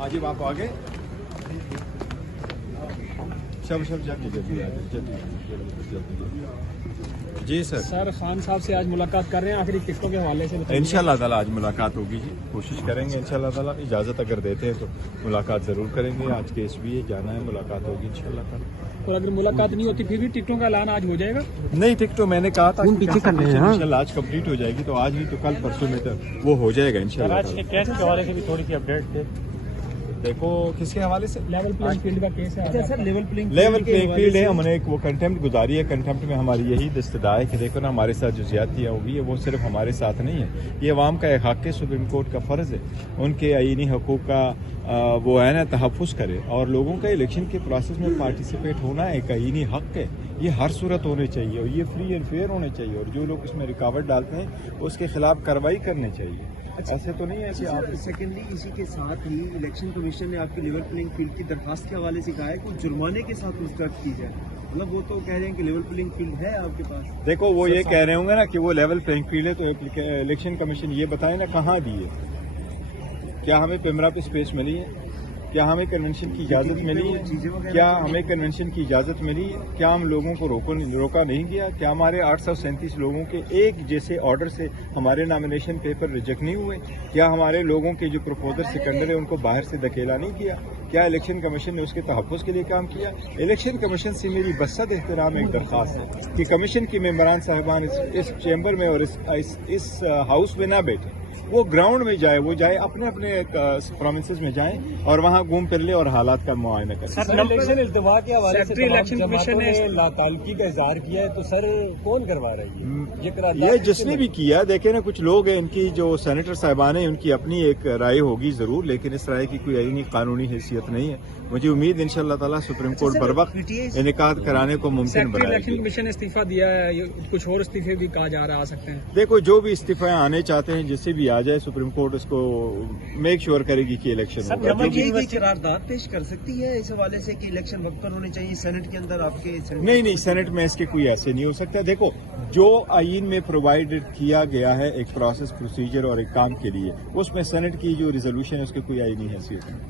आजिब आप आ गए सब जल्दी जी सर। सर खान साहब से आज मुलाकात कर रहे हैं, आखिरी टिकटों के हवाले से बताइए। इंशाल्लाह ताला आज मुलाकात होगी जी, कोशिश करेंगे इंशाल्लाह ताला, इजाज़त अगर देते हैं तो मुलाकात ज़रूर करेंगे। आज केस भी है, जाना है, मुलाकात होगी इंशाल्लाह ताला। और अगर मुलाकात नहीं होती फिर भी टिकटों का ऐलान आज हो जाएगा? नहीं, टिकटों मैंने कहा था पीछे कर रहे हैं इंशाल्लाह आज कंप्लीट हो जाएगी, तो आज नहीं तो कल परसों में तो वो हो जाएगा इंशाल्लाह। आज के केस के हवाले से भी थोड़ी सी अपडेट थे। देखो किसके हवाले से लेवल प्लेइंग फील्ड का केस है। अच्छा सर, लेवल प्लेइंग फील्ड है। हमने एक वो कंटेम्प्ट गुजारी है, कंटेम्प्ट में हमारी यही दस्तदा है कि देखो ना हमारे साथ जो ज्यादती है हुई है वो सिर्फ हमारे साथ नहीं है, ये अवाम का एक हक है, सुप्रीम कोर्ट का फ़र्ज़ है उनके आईनी हकूक़ का वो है ना तहफ़्फ़ुज़ करे, और लोगों का इलेक्शन के प्रोसेस में पार्टिसिपेट होना एक आईनी हक है, ये हर सूरत होने चाहिए और ये फ्री एंड फेयर होने चाहिए, और जो लोग इसमें रुकावट डालते हैं उसके खिलाफ कार्रवाई करनी चाहिए। ऐसे तो नहीं है कि आप सेकेंडली इसी के साथ ही इलेक्शन कमीशन ने आपकी लेवल प्लेइंग फील्ड की दरखास्त के हवाले से कहा है कि जुर्माने के साथ मुस्तरद की जाए, मतलब वो तो कह रहे हैं कि लेवल प्लेइंग फील्ड है आपके पास। देखो वो ये कह रहे होंगे ना कि वो लेवल प्लेइंग फील्ड है, तो इलेक्शन कमीशन ये बताए ना कहाँ दी है, क्या हमें पिमरा पे स्पेस मिली है, क्या हमें कन्वेंशन की इजाज़त मिली है, क्या हमें कन्वेंशन की इजाज़त मिली है, क्या हम लोगों को रोका नहीं गया, क्या हमारे 837 लोगों के एक जैसे ऑर्डर से हमारे नॉमिनेशन पेपर रिजेक्ट नहीं हुए, क्या हमारे लोगों के जो प्रपोजर सिकंदर है उनको बाहर से धकेला नहीं किया, क्या इलेक्शन कमीशन ने उसके तहफ़्फ़ुज़ के लिए काम किया। इलेक्शन कमीशन से मेरी बसद एहतराम एक दरख्वास्त है कि कमीशन की मेंबरान साहबान इस चैम्बर में और इस हाउस में ना बैठे, वो ग्राउंड में जाए, वो जाए अपने अपने प्रोविंसेस में जाएं और वहाँ घूम फिर ले और हालात का मुआयना करें। इलेक्शन इल्तिवा के हवाले से इलेक्शन कमीशन ने लाताल्की का इजहार किया है, तो सर कौन करवा रही है ये जिसने भी किया, देखे ना कुछ लोग हैं, इनकी जो सेनेटर साहिबान हैं उनकी अपनी एक राय होगी जरूर, लेकिन इस राय की कोई आईनी कानूनी हैसियत नहीं है। मुझे उम्मीद इंशाल्लाह ताला सुप्रीम कोर्ट बर वक्त इनेकाद कराने को मुमकिन बनाएगी। इलेक्शन कमीशन ने इस्तीफा दिया है, कुछ और इस्तीफे भी कहा जा रहा आ सकते हैं। देखो जो भी इस्तीफे आने चाहते हैं जिससे भी आ जाए, सुप्रीम कोर्ट उसको मेक श्योर करेगी कि इलेक्शन होगा। करारदाद पेश कर सकती है इस हवाले से कि इलेक्शन वक्त पर होने चाहिए सेनेट के अंदर आपके नहीं, सेनेट में इसके कोई ऐसे नहीं हो सकता। देखो जो आईन में प्रोवाइडेड किया गया है एक प्रोसेस प्रोसीजर और एक काम के लिए, उसमें सेनेट की जो रिजोल्यूशन है उसकी कोई आईनी हैसियत नहीं।